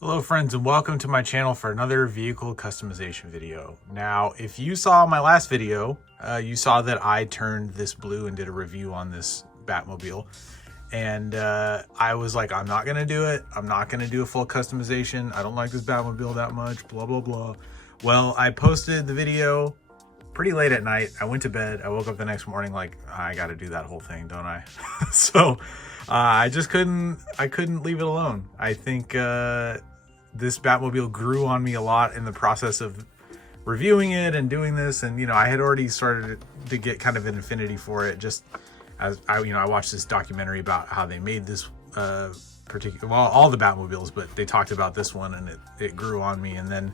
Hello friends and welcome to my channel for another vehicle customization video. Now, if you saw my last video, you saw that I turned this blue and did a review on this Batmobile. And I was like, I'm not gonna do it. I'm not gonna do a full customization. I don't like this Batmobile that much, blah, blah, blah. Well, I posted the video pretty late at night. I went to bed. I woke up the next morning like, I gotta do that whole thing, don't I? So I just couldn't leave it alone. I think this Batmobile grew on me a lot in the process of reviewing it and doing this. And, you know, I had already started to get kind of an affinity for it just as I watched this documentary about how they made this particular, well, all the Batmobiles, but they talked about this one and it grew on me. And then,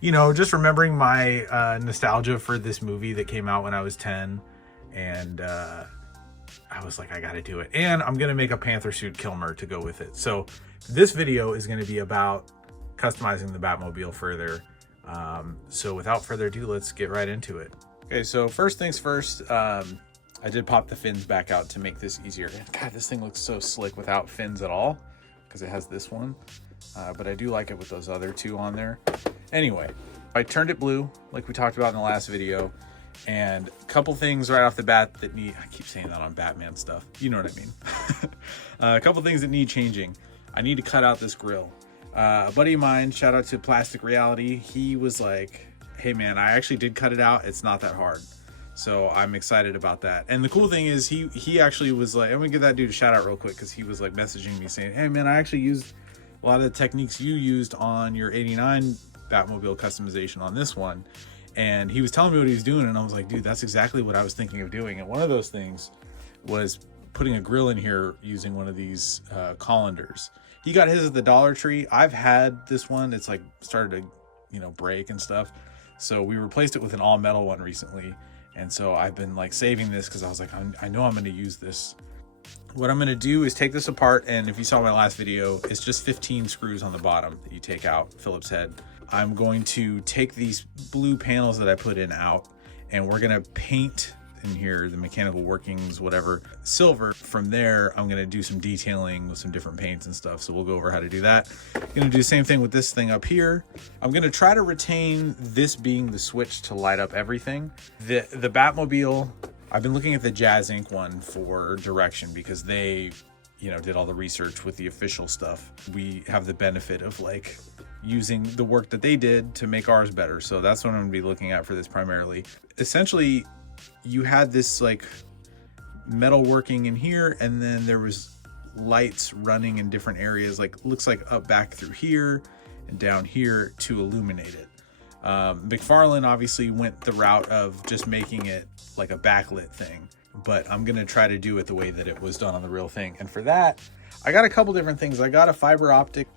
you know, just remembering my nostalgia for this movie that came out when I was 10, and I was like, I gotta do it. And I'm gonna make a Panther suit Kilmer to go with it. So this video is gonna be about customizing the Batmobile further. So without further ado, let's get right into it. Okay, so first things first, I did pop the fins back out to make this easier. God, this thing looks so slick without fins at all because it has this one. But I do like it with those other two on there. Anyway, I turned it blue like we talked about in the last video. And a couple things right off the bat that need, I keep saying that on Batman stuff, you know what I mean. A couple things that need changing. I need to cut out this grill. A buddy of mine, shout out to Plastic Reality, he was like, hey man, I actually did cut it out. It's not that hard. So I'm excited about that. And the cool thing is he actually was like, I'm gonna give that dude a shout out real quick because he was like messaging me saying, hey man, I actually used a lot of the techniques you used on your 89 Batmobile customization on this one. And he was telling me what he was doing, and I was like, dude, that's exactly what I was thinking of doing. And one of those things was putting a grill in here using one of these colanders. He got his at the Dollar Tree. I've had this one. It's like started to, you know, break and stuff. So we replaced it with an all metal one recently. And so I've been like saving this because I was like, I know I'm going to use this. What I'm going to do is take this apart. And if you saw my last video, it's just 15 screws on the bottom that you take out, Phillips head. I'm going to take these blue panels that I put in out, and we're going to paint in here the mechanical workings, whatever, silver. From there, I'm going to do some detailing with some different paints and stuff. So we'll go over how to do that. I'm going to do the same thing with this thing up here. I'm going to try to retain this being the switch to light up everything. The Batmobile, I've been looking at the Jazz Inc. one for direction because they, you know, did all the research with the official stuff. We have the benefit of like using the work that they did to make ours better. So that's what I'm gonna be looking at for this primarily. Essentially, you had this like metal working in here, and then there was lights running in different areas, like looks like up back through here and down here to illuminate it. McFarlane obviously went the route of just making it like a backlit thing, but I'm gonna try to do it the way that it was done on the real thing. And for that, I got a couple different things. I got a fiber optic,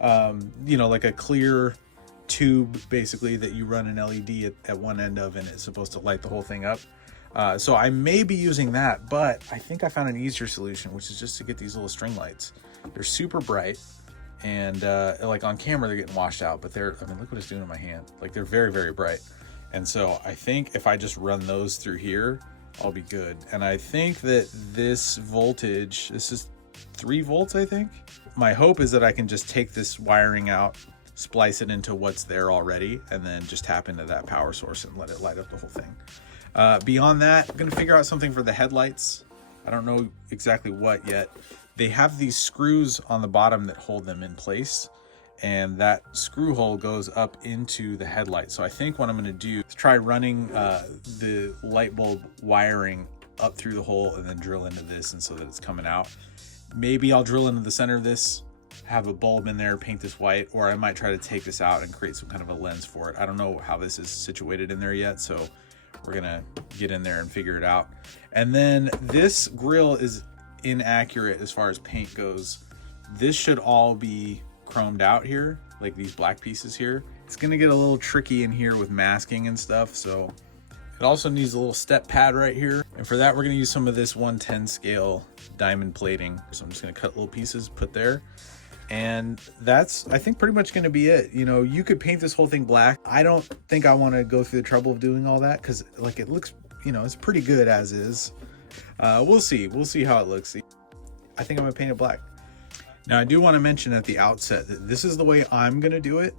you know, like a clear tube basically that you run an LED at one end of, and it's supposed to light the whole thing up. So I may be using that, but I think I found an easier solution, which is just to get these little string lights. They're super bright, and like on camera they're getting washed out, but they're, I mean, look what it's doing in my hand. Like they're very, very bright. And so I think if I just run those through here, I'll be good. And I think that this voltage, this is 3 volts, I think. My hope is that I can just take this wiring out, splice it into what's there already, and then just tap into that power source and let it light up the whole thing. Beyond that, I'm gonna figure out something for the headlights. I don't know exactly what yet. They have these screws on the bottom that hold them in place, and that screw hole goes up into the headlight. So I think what I'm gonna do is try running the light bulb wiring up through the hole and then drill into this, and so that it's coming out. Maybe I'll drill into the center of this, have a bulb in there, paint this white, or I might try to take this out and create some kind of a lens for it. I don't know how this is situated in there yet, so we're gonna get in there and figure it out. And then this grill is inaccurate as far as paint goes. This should all be chromed out here, like these black pieces here. It's gonna get a little tricky in here with masking and stuff, so it also needs a little step pad right here. And for that, we're gonna use some of this 110 scale diamond plating. So I'm just gonna cut little pieces, put there. And that's, I think, pretty much gonna be it. You know, you could paint this whole thing black. I don't think I wanna go through the trouble of doing all that because like it looks, you know, it's pretty good as is. We'll see how it looks. I think I'm gonna paint it black. Now, I do want to mention at the outset that this is the way I'm going to do it.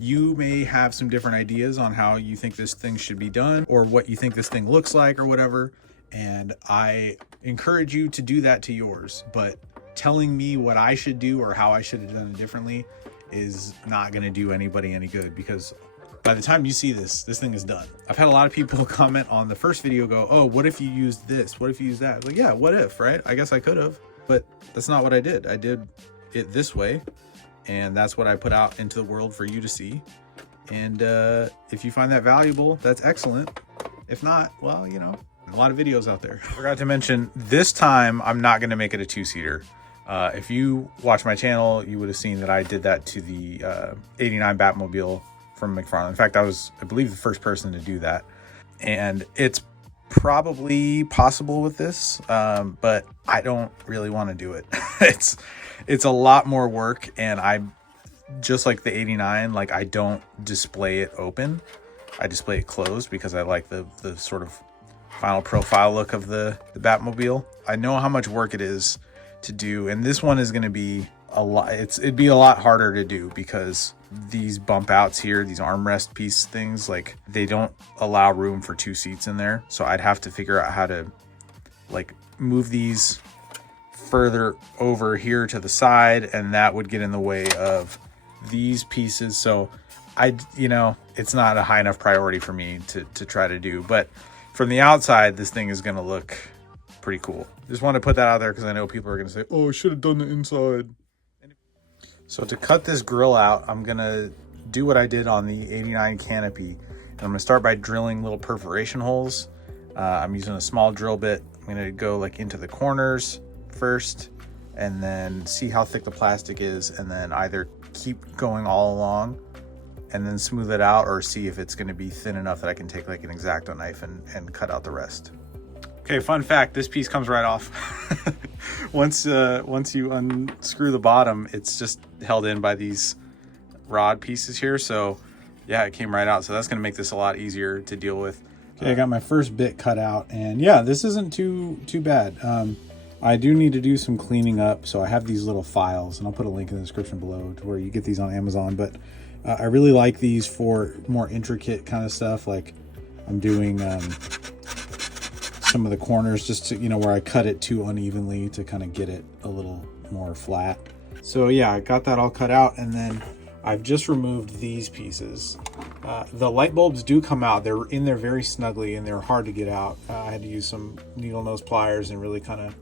You may have some different ideas on how you think this thing should be done or what you think this thing looks like or whatever. And I encourage you to do that to yours. But telling me what I should do or how I should have done it differently is not going to do anybody any good, because by the time you see this thing is done. I've had a lot of people comment on the first video go, oh, what if you used this? What if you used that? Like, yeah, what if, right? I guess I could have, but that's not what I did. I did it this way, and that's what I put out into the world for you to see. And if you find that valuable, that's excellent. If not, well, you know, a lot of videos out there. Forgot to mention, this time I'm not going to make it a two-seater. If you watch my channel, you would have seen that I did that to the 89 Batmobile from McFarlane. In fact, I was, I believe, the first person to do that. And it's probably possible with this, but I don't really want to do it. It's a lot more work, and I, just like the 89, like, I don't display it open. I display it closed because I like the sort of final profile look of the Batmobile. I know how much work it is to do, and this one is going to be a lot. It'd be a lot harder to do because these bump outs here, these armrest piece things, like, they don't allow room for two seats in there. So I'd have to figure out how to, like, move these further over here to the side, and that would get in the way of these pieces. So you know, it's not a high enough priority for me to try to do, but from the outside, this thing is going to look pretty cool. Just want to put that out there because I know people are going to say, oh, I should have done the inside. So to cut this grill out, I'm going to do what I did on the 89 canopy. And I'm going to start by drilling little perforation holes. I'm using a small drill bit. I'm going to go like into the corners first and then see how thick the plastic is, and then either keep going all along and then smooth it out, or see if it's going to be thin enough that I can take like an X-Acto knife and cut out the rest. Okay, fun fact, this piece comes right off. Once you unscrew the bottom, it's just held in by these rod pieces here. So yeah, it came right out. So that's going to make this a lot easier to deal with. Okay, I got my first bit cut out, and yeah, this isn't too bad. I do need to do some cleaning up. So I have these little files, and I'll put a link in the description below to where you get these on Amazon. But I really like these for more intricate kind of stuff. Like, I'm doing some of the corners just to, you know, where I cut it too unevenly to kind of get it a little more flat. So yeah, I got that all cut out, and then I've just removed these pieces. The light bulbs do come out. They're in there very snugly, and they're hard to get out. I had to use some needle nose pliers and really kind of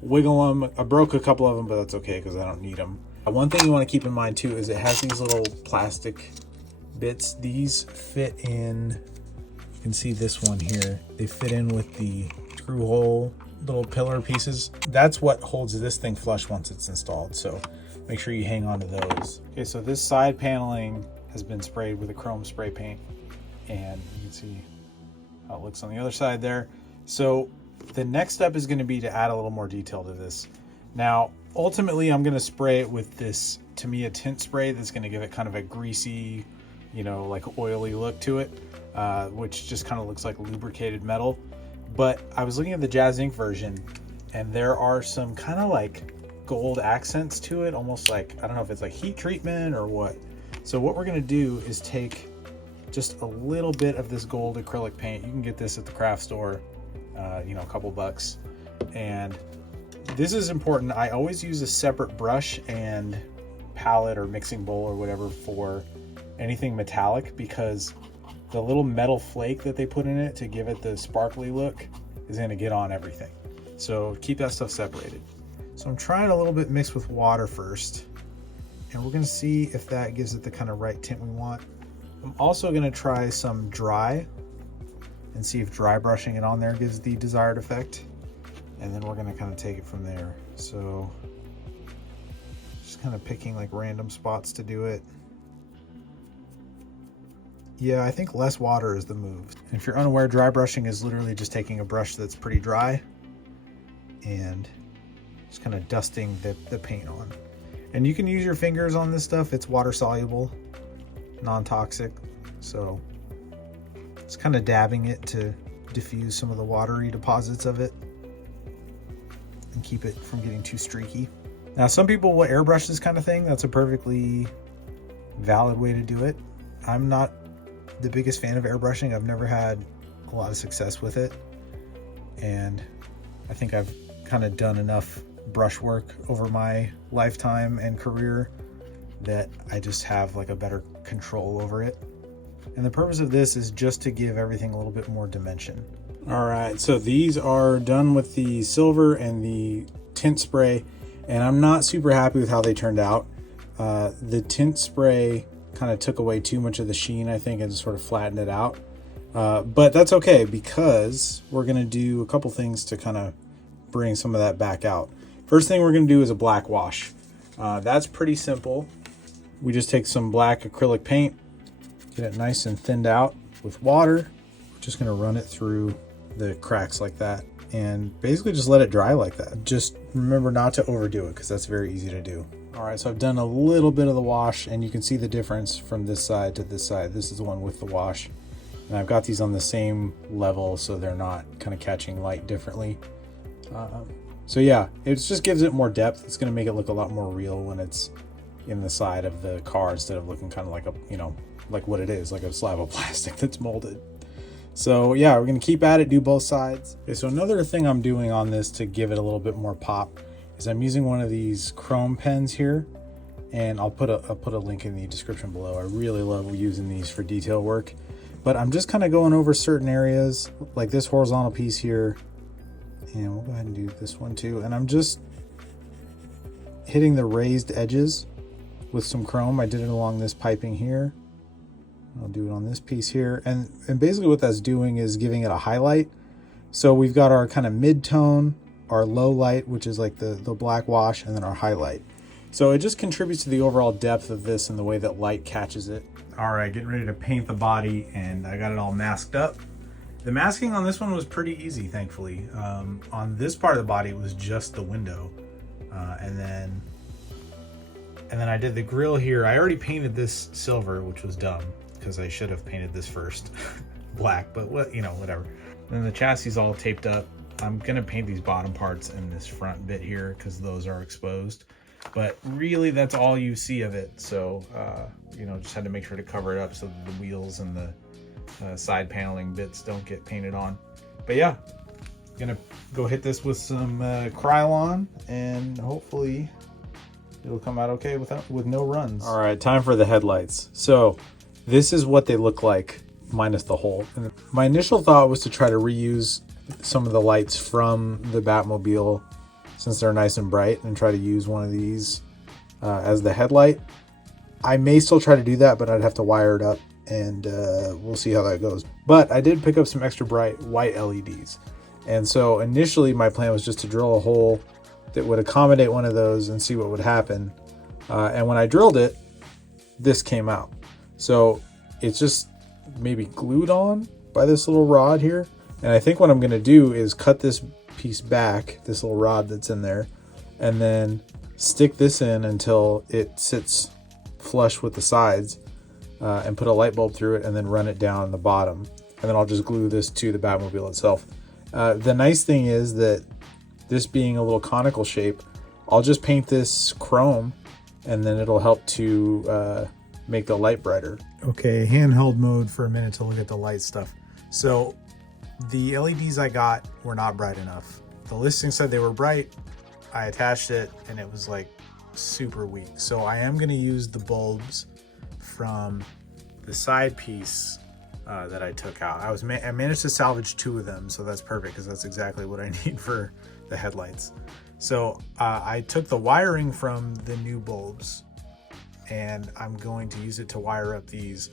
wiggle them. I broke a couple of them, but that's okay because I don't need them. One thing you want to keep in mind too is it has these little plastic bits. These fit in, you can see this one here. They fit in with the screw hole little pillar pieces. That's what holds this thing flush once it's installed. So make sure you hang on to those. Okay, so this side paneling has been sprayed with a chrome spray paint, and you can see how it looks on the other side there. So the next step is going to be to add a little more detail to this. Now, ultimately, I'm going to spray it with this Tamiya tint spray that's going to give it kind of a greasy, you know, like oily look to it, which just kind of looks like lubricated metal. But I was looking at the Jazz Ink version, and there are some kind of like gold accents to it, almost like, I don't know if it's like heat treatment or what. So what we're going to do is take just a little bit of this gold acrylic paint. You can get this at the craft store, you know, a couple bucks. And this is important. I always use a separate brush and palette or mixing bowl or whatever for anything metallic, because the little metal flake that they put in it to give it the sparkly look is going to get on everything. So keep that stuff separated. So I'm trying a little bit mixed with water first, and we're going to see if that gives it the kind of right tint we want. I'm also going to try some dry and see if dry brushing it on there gives the desired effect. And then we're going to kind of take it from there. So just kind of picking like random spots to do it. Yeah, I think less water is the move. And if you're unaware, dry brushing is literally just taking a brush that's pretty dry and just kind of dusting the paint on. And you can use your fingers on this stuff. It's water soluble, non-toxic. So it's kind of dabbing it to diffuse some of the watery deposits of it and keep it from getting too streaky. Now, some people will airbrush this kind of thing. That's a perfectly valid way to do it. I'm not the biggest fan of airbrushing. I've never had a lot of success with it. And I think I've kind of done enough brush work over my lifetime and career that I just have like a better control over it. And the purpose of this is just to give everything a little bit more dimension. All right, so these are done with the silver and the tint spray, and I'm not super happy with how they turned out. The tint spray kind of took away too much of the sheen, I think, and just sort of flattened it out. But that's okay, because we're gonna do a couple things to kind of bring some of that back out. First thing we're gonna do is a black wash. That's pretty simple. We just take some black acrylic paint, get it nice and thinned out with water. We're just gonna run it through the cracks like that, and basically just let it dry like that. Just remember not to overdo it, because that's very easy to do. All right, so I've done a little bit of the wash, and you can see the difference from this side to this side. This is the one with the wash, and I've got these on the same level so they're not kind of catching light differently. So yeah, it just gives it more depth. It's going to make it look a lot more real when it's in the side of the car, instead of looking kind of like a, you know, like what it is, like a slab of plastic that's molded. So yeah, we're going to keep at it, do both sides. Okay, so another thing I'm doing on this to give it a little bit more pop is I'm using one of these chrome pens here, and I'll put a link in the description below. I really love using these for detail work, but I'm just kind of going over certain areas like this horizontal piece here, and we'll go ahead and do this one too. And I'm just hitting the raised edges with some chrome. I did it along this piping here. I'll do it on this piece here. And basically what that's doing is giving it a highlight. So we've got our kind of mid-tone, our low light, which is like the black wash, and then our highlight. So it just contributes to the overall depth of this and the way that light catches it. All right, getting ready to paint the body, and I got it all masked up. The masking on this one was pretty easy, thankfully. On this part of the body, it was just the window. And then I did the grill here. I already painted this silver, which was dumb, because I should have painted this first black, but what, you know, whatever. Then the chassis is all taped up. I'm gonna paint these bottom parts and this front bit here, because those are exposed. But really, that's all you see of it. So, you know, just had to make sure to cover it up so that the wheels and the side paneling bits don't get painted on. But yeah, gonna go hit this with some Krylon, and hopefully it'll come out okay with no runs. All right, time for the headlights. So this is what they look like minus the hole. And my initial thought was to try to reuse some of the lights from the Batmobile, since they're nice and bright, and try to use one of these as the headlight. I may still try to do that, but I'd have to wire it up, and we'll see how that goes. But I did pick up some extra bright white LEDs. And so initially my plan was just to drill a hole that would accommodate one of those and see what would happen. And when I drilled it, this came out. So it's just maybe glued on by this little rod here. And I think what I'm gonna do is cut this piece back, this little rod that's in there, and then stick this in until it sits flush with the sides, and put a light bulb through it, and then run it down the bottom. And then I'll just glue this to the Batmobile itself. The nice thing is that this being a little conical shape, I'll just paint this chrome, and then it'll help to make the light brighter. Okay, handheld mode for a minute to look at the light stuff. So the LEDs I got were not bright enough. The listing said they were bright. I attached it, and it was like super weak. So I am gonna use the bulbs from the side piece that I took out. I managed to salvage 2 of them, so that's perfect, because that's exactly what I need for the headlights. So I took the wiring from the new bulbs, and I'm going to use it to wire up these.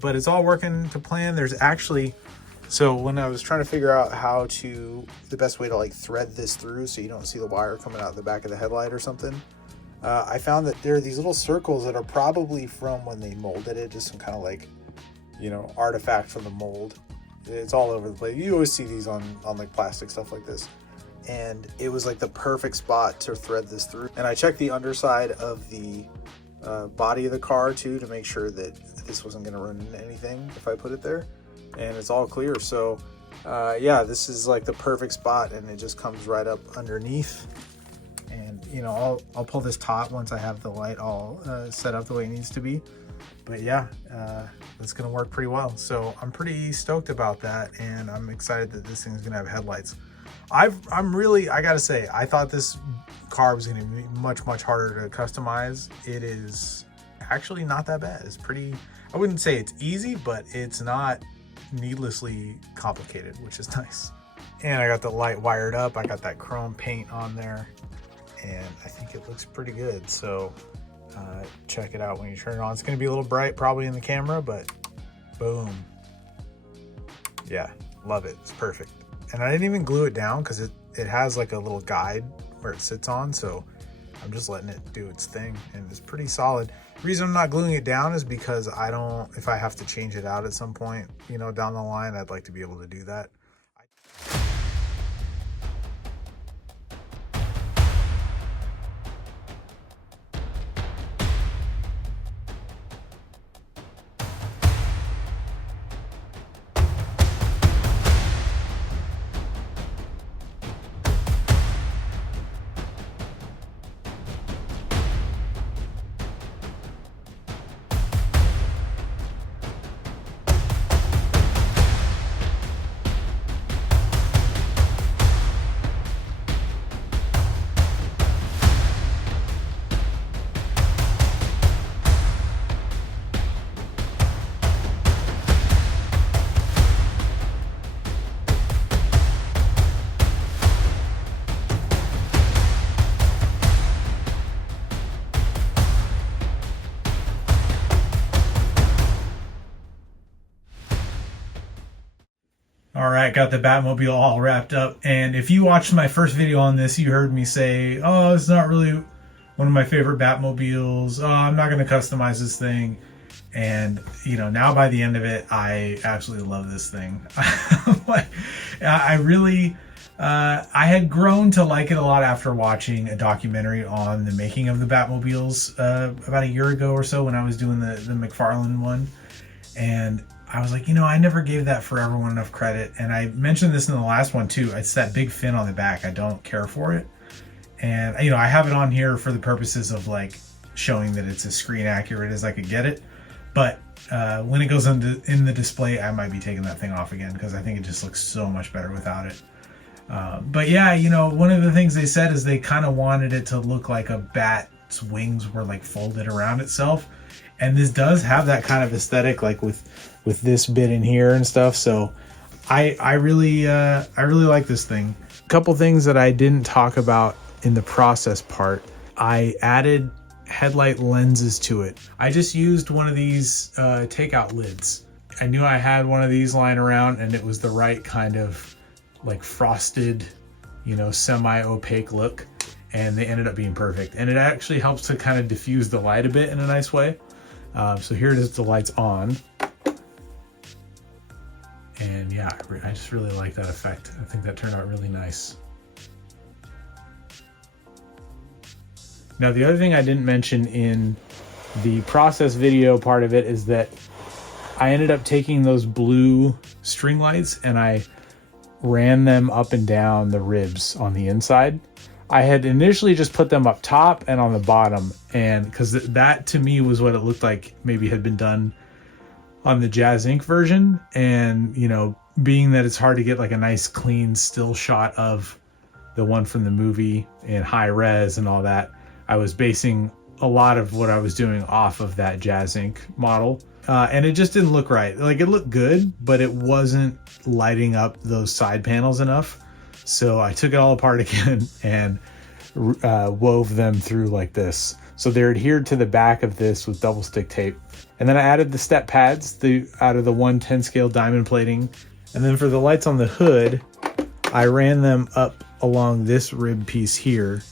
But it's all working to plan. There's actually, so when I was trying to figure out the best way to like thread this through so you don't see the wire coming out the back of the headlight or something, I found that there are these little circles that are probably from when they molded it, just some kind of like, you know, artifact from the mold. It's all over the place. You always see these on like plastic stuff like this. And it was like the perfect spot to thread this through. And I checked the underside of the body of the car too, to make sure that this wasn't going to run into anything if I put it there. And it's all clear. So yeah, this is like the perfect spot, and it just comes right up underneath. And you know, I'll pull this top once I have the light all set up the way it needs to be. But yeah, that's gonna work pretty well. So I'm pretty stoked about that, and I'm excited that this thing's gonna have headlights. I gotta say, I thought this car was gonna be much harder to customize. It is actually not that bad. It's pretty, I wouldn't say it's easy, but it's not needlessly complicated, which is nice. And I got the light wired up. I got that chrome paint on there, and I think it looks pretty good. So check it out when you turn it on. It's going to be a little bright probably in the camera, but boom. Yeah, love it. It's perfect. And I didn't even glue it down because it has like a little guide where it sits on. So I'm just letting it do its thing, and it's pretty solid. The reason I'm not gluing it down is because if I have to change it out at some point, you know, down the line, I'd like to be able to do that. All right, got the Batmobile all wrapped up. And if you watched my first video on this, you heard me say, oh, it's not really one of my favorite Batmobiles. Oh, I'm not going to customize this thing. And, you know, now by the end of it, I absolutely love this thing. I had grown to like it a lot after watching a documentary on the making of the Batmobiles about a year ago or so when I was doing the McFarlane one. And I was like, you know, I never gave that Forever one enough credit. And I mentioned this in the last one too. It's that big fin on the back. I don't care for it. And, you know, I have it on here for the purposes of like showing that it's as screen accurate as I could get it. But when it goes in the display, I might be taking that thing off again because I think it just looks so much better without it. But yeah, you know, one of the things they said is they kind of wanted it to look like a bat's wings were like folded around itself. And this does have that kind of aesthetic, like with this bit in here and stuff. So I really like this thing. A couple things that I didn't talk about in the process part. I added headlight lenses to it. I just used one of these takeout lids. I knew I had one of these lying around, and it was the right kind of like frosted, you know, semi-opaque look, and they ended up being perfect. And it actually helps to kind of diffuse the light a bit in a nice way. So here it is, the light's on. And yeah, I just really like that effect. I think that turned out really nice. Now, the other thing I didn't mention in the process video part of it is that I ended up taking those blue string lights and I ran them up and down the ribs on the inside. I had initially just put them up top and on the bottom, and because that to me was what it looked like maybe had been done on the Jazz Inc. version. And, you know, being that it's hard to get like a nice clean still shot of the one from the movie in high res and all that, I was basing a lot of what I was doing off of that Jazz Inc. model. And it just didn't look right. Like, it looked good, but it wasn't lighting up those side panels enough. So I took it all apart again and wove them through like this. So they're adhered to the back of this with double stick tape. And then I added the step pads out of the 1/10 scale diamond plating. And then for the lights on the hood, I ran them up along this rib piece here.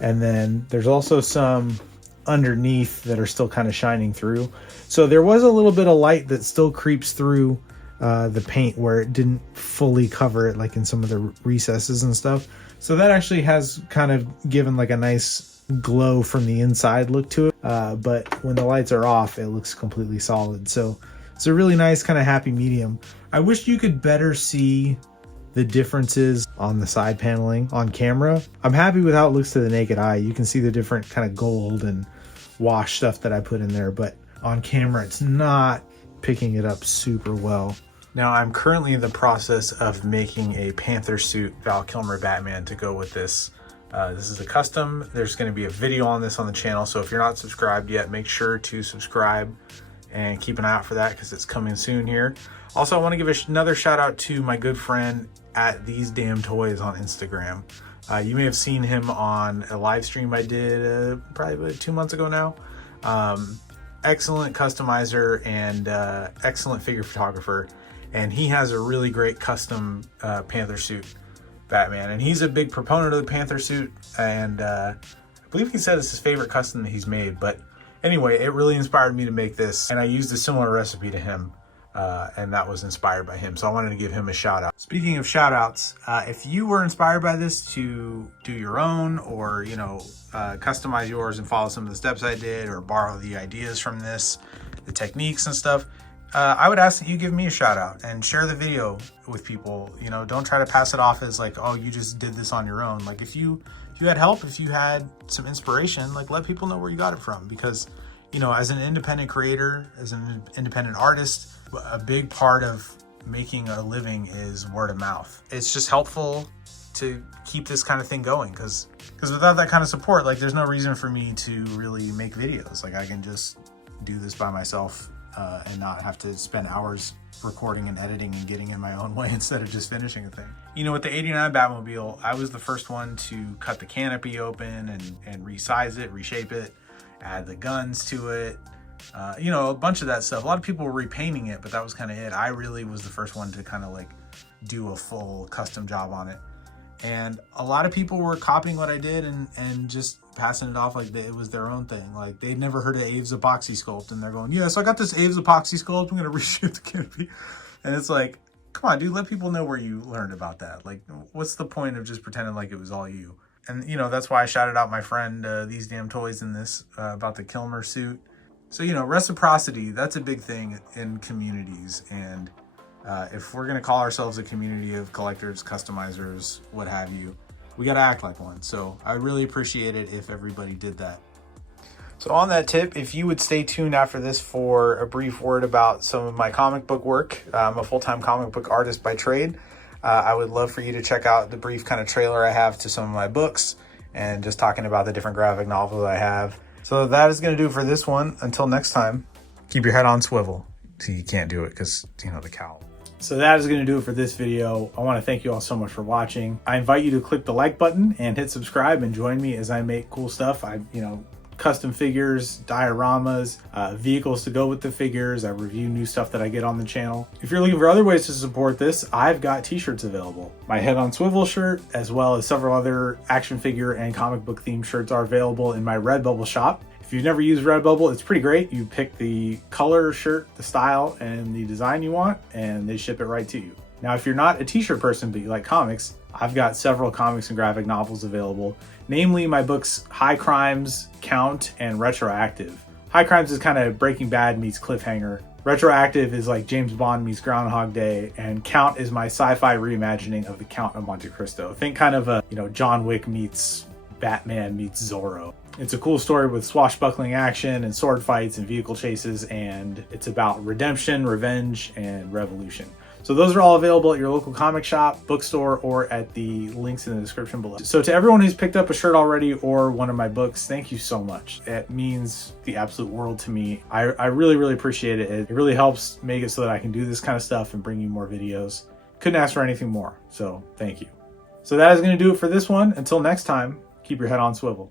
And then there's also some underneath that are still kind of shining through. So there was a little bit of light that still creeps through the paint where it didn't fully cover it, like in some of the recesses and stuff. So that actually has kind of given like a nice glow from the inside look to it. But when the lights are off, it looks completely solid. So it's a really nice kind of happy medium. I wish you could better see the differences on the side paneling on camera. I'm happy with how it looks to the naked eye. You can see the different kind of gold and wash stuff that I put in there, but on camera it's not picking it up super well. Now I'm currently in the process of making a Panther suit Val Kilmer Batman to go with this. This is a custom. There's going to be a video on this on the channel, so if you're not subscribed yet, make sure to subscribe and keep an eye out for that because it's coming soon here. Also, I want to give another shout out to my good friend at These Damn Toys on Instagram. You may have seen him on a live stream I did probably about 2 months ago now. Excellent customizer and excellent figure photographer, and he has a really great custom Panther suit Batman, and he's a big proponent of the Panther suit, and I believe he said it's his favorite custom that he's made. But anyway, it really inspired me to make this, and I used a similar recipe to him, and that was inspired by him, so I wanted to give him a shout out. Speaking of shout outs, if you were inspired by this to do your own, or customize yours and follow some of the steps I did, or borrow the ideas from this, the techniques and stuff, I would ask that you give me a shout out and share the video with people. Don't try to pass it off as like, oh, you just did this on your own. Like if you had help, if you had some inspiration, like let people know where you got it from, because as an independent creator, as an independent artist, a big part of making a living is word of mouth. It's just helpful to keep this kind of thing going, because without that kind of support, like there's no reason for me to really make videos. Like I can just do this by myself and not have to spend hours recording and editing and getting in my own way instead of just finishing a thing. With the 89 Batmobile, I was the first one to cut the canopy open and resize it, reshape it, add the guns to it, a bunch of that stuff. A lot of people were repainting it, but that was kind of it. I really was the first one to kind of like do a full custom job on it. And a lot of people were copying what I did and just passing it off like it was their own thing. Like they'd never heard of Abe's epoxy sculpt, and they're going, yeah, so I got this Abe's epoxy sculpt, I'm gonna reshape the canopy. And it's like, come on, dude, let people know where you learned about that. Like, what's the point of just pretending like it was all you? And that's why I shouted out my friend These Damn Toys in this about the Kilmer suit. So reciprocity, that's a big thing in communities. And if we're gonna call ourselves a community of collectors, customizers, what have you, we gotta act like one. So I really appreciate it if everybody did that. So on that tip, if you would stay tuned after this for a brief word about some of my comic book work. I'm a full-time comic book artist by trade. I would love for you to check out the brief kind of trailer I have to some of my books and just talking about the different graphic novels I have. So that is gonna do it for this one. Until next time, keep your head on swivel. See, you can't do it because, the cowl. So that is going to do it for this video. I want to thank you all so much for watching. I invite you to click the like button and hit subscribe and join me as I make cool stuff. Custom figures, dioramas, vehicles to go with the figures. I review new stuff that I get on the channel. If you're looking for other ways to support this, I've got t-shirts available. My Head on Swivel shirt, as well as several other action figure and comic book themed shirts, are available in my Redbubble shop. If you've never used Redbubble, it's pretty great. You pick the color shirt, the style, and the design you want, and they ship it right to you. Now, if you're not a t-shirt person, but you like comics, I've got several comics and graphic novels available, namely my books High Crimes, Count, and Retroactive. High Crimes is kind of Breaking Bad meets Cliffhanger. Retroactive is like James Bond meets Groundhog Day, and Count is my sci-fi reimagining of the Count of Monte Cristo. Think kind of a, John Wick meets Batman meets Zorro. It's a cool story with swashbuckling action and sword fights and vehicle chases, and it's about redemption, revenge, and revolution. So those are all available at your local comic shop, bookstore, or at the links in the description below. So to everyone who's picked up a shirt already or one of my books, thank you so much. It means the absolute world to me. I really, really appreciate it. It really helps make it so that I can do this kind of stuff and bring you more videos. Couldn't ask for anything more, so thank you. So that is going to do it for this one. Until next time, keep your head on swivel.